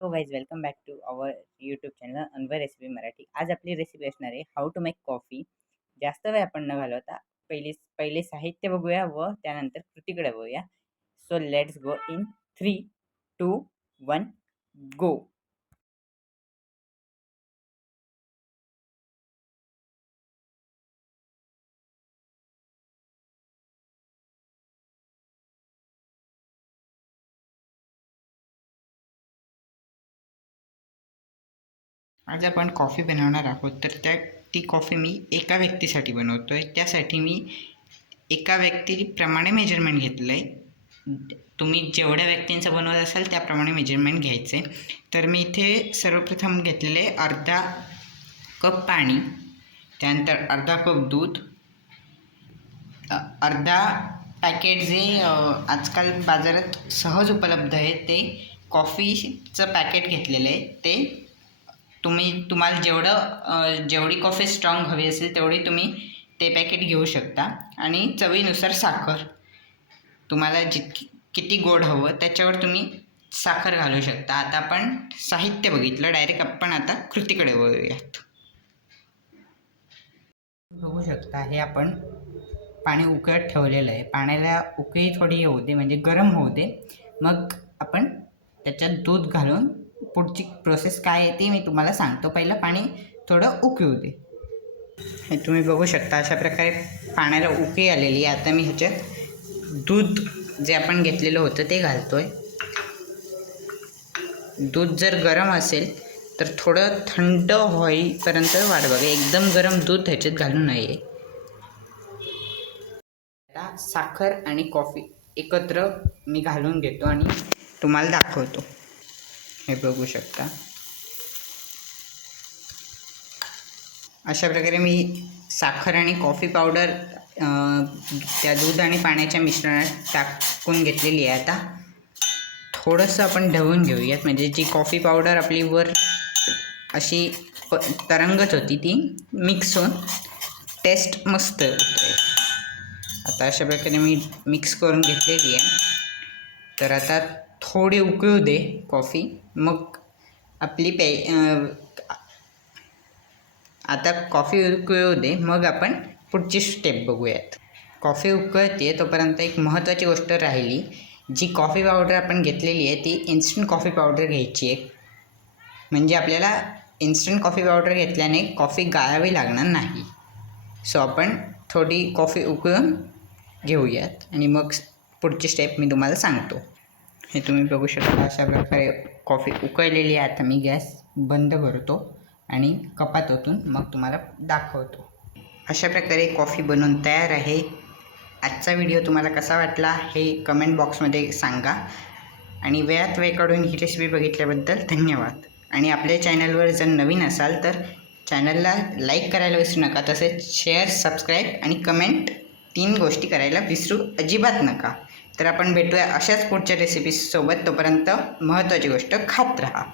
So guys welcome back to our YouTube channel Anwar recipe Marathi. आज आपली recipe असणार आहे हाऊ टू मेक कॉफी. जास्त वेळ आपण न घालवता पहिले साहित्य बघूया व त्यानंतर कृतीकडे बघूया. सो लेट्स गो इन 3, 2, 1 गो. आज आपण कॉफी बनवणार आहोत, तर ती कॉफी मी एका व्यक्तीसाठी बनवतोय. त्यासाठी मी एका व्यक्तीप्रमाणे मेजरमेंट घेतलं आहे. तुम्ही जेवढ्या व्यक्तींचं बनवत असाल त्याप्रमाणे मेजरमेंट घ्यायचे. तर मी इथे सर्वप्रथम घेतलेले अर्धा कप पाणी, त्यानंतर अर्धा कप दूध, अर्धा पॅकेट जे आजकाल बाजारात सहज उपलब्ध आहे ते कॉफीचं पॅकेट घेतलेलं आहे. ते तुम्हाला जेवढी कॉफी स्ट्रॉंग हवी असेल तेवढी तुम्ही ते पॅकेट घेऊ शकता. आणि चवीनुसार साखर, तुम्हाला किती गोड हवं त्याच्यावर तुम्ही साखर घालू शकता. आता आपण साहित्य बघितलं, डायरेक्ट आपण आता कृतीकडे वळूयात. बघू शकता हे आपण पाणी उकळत ठेवलेलं आहे. पाण्याला उकळी थोडी येऊ दे, म्हणजे गरम होऊ दे. मग आपण त्याच्यात दूध घालून पुढची प्रोसेस काय आहे ते मी तुम्हाला सांगतो. पहिलं पाणी थोडं उकळू दे. हे तुम्ही बघू शकता अशा प्रकारे पाण्याला उकळी आलेली आहे. आता मी ह्याच्यात दूध जे आपण घेतलेलं होतं ते घालतोय. दूध जर गरम असेल तर थोडं थंड होईपर्यंत वाट बघा. एकदम गरम दूध ह्याच्यात घालू नये. आता साखर आणि कॉफी एकत्र मी घालून घेतो आणि तुम्हाला दाखवतो. हे बघू शकता अशा प्रकारे मी साखर आणि कॉफी पावडर त्या दूध आणि पाण्याच्या मिश्रणात टाकून घेतलेली आहे. आता थोडंसं आपण ढवळून घेऊयात, म्हणजे जी कॉफी पावडर आपली वर अशी तरंगत होती ती मिक्स होऊन टेस्ट मस्त होते. आता अशा प्रकारे मी मिक्स करून घेतलेली आहे. तर आता थोडी उकळू दे कॉफी. मग आपली आता कॉफी उकळू दे, मग आपण पुढची स्टेप बघूयात. कॉफी उकळते तोपर्यंत एक महत्त्वाची गोष्ट राहिली. जी कॉफी पावडर आपण घेतलेली आहे ती इन्स्टंट कॉफी पावडर घ्यायची आहे. म्हणजे आपल्याला इन्स्टंट कॉफी पावडर घेतल्याने कॉफी गाळावी लागणार नाही. सो आपण थोडी कॉफी उकळून घेऊयात आणि मग पुढची स्टेप मी तुम्हाला सांगतो. हे तुम्ही बघू शकता अशा प्रकारे कॉफी उकळलेली आहे. आता मी गॅस बंद करतो आणि कपात ओतून मग तुम्हाला दाखवतो. अशा प्रकारे कॉफी बनवून तयार आहे. आजचा व्हिडिओ तुम्हाला कसा वाटला हे कमेंट बॉक्समध्ये सांगा. आणि वेळात वेळ काढून ही रेसिपी बघितल्याबद्दल धन्यवाद. आणि आपल्या चॅनलवर जर नवीन असाल तर चॅनलला लाईक करायला विसरू नका. तसेच शेअर, सबस्क्राईब आणि कमेंट 3 गोष्टी करायला विसरू अजिबात नका. तर आपण भेटूया अशाच पुढच्या रेसिपीसोबत. तोपर्यंत महत्त्वाची गोष्ट, खात राहा.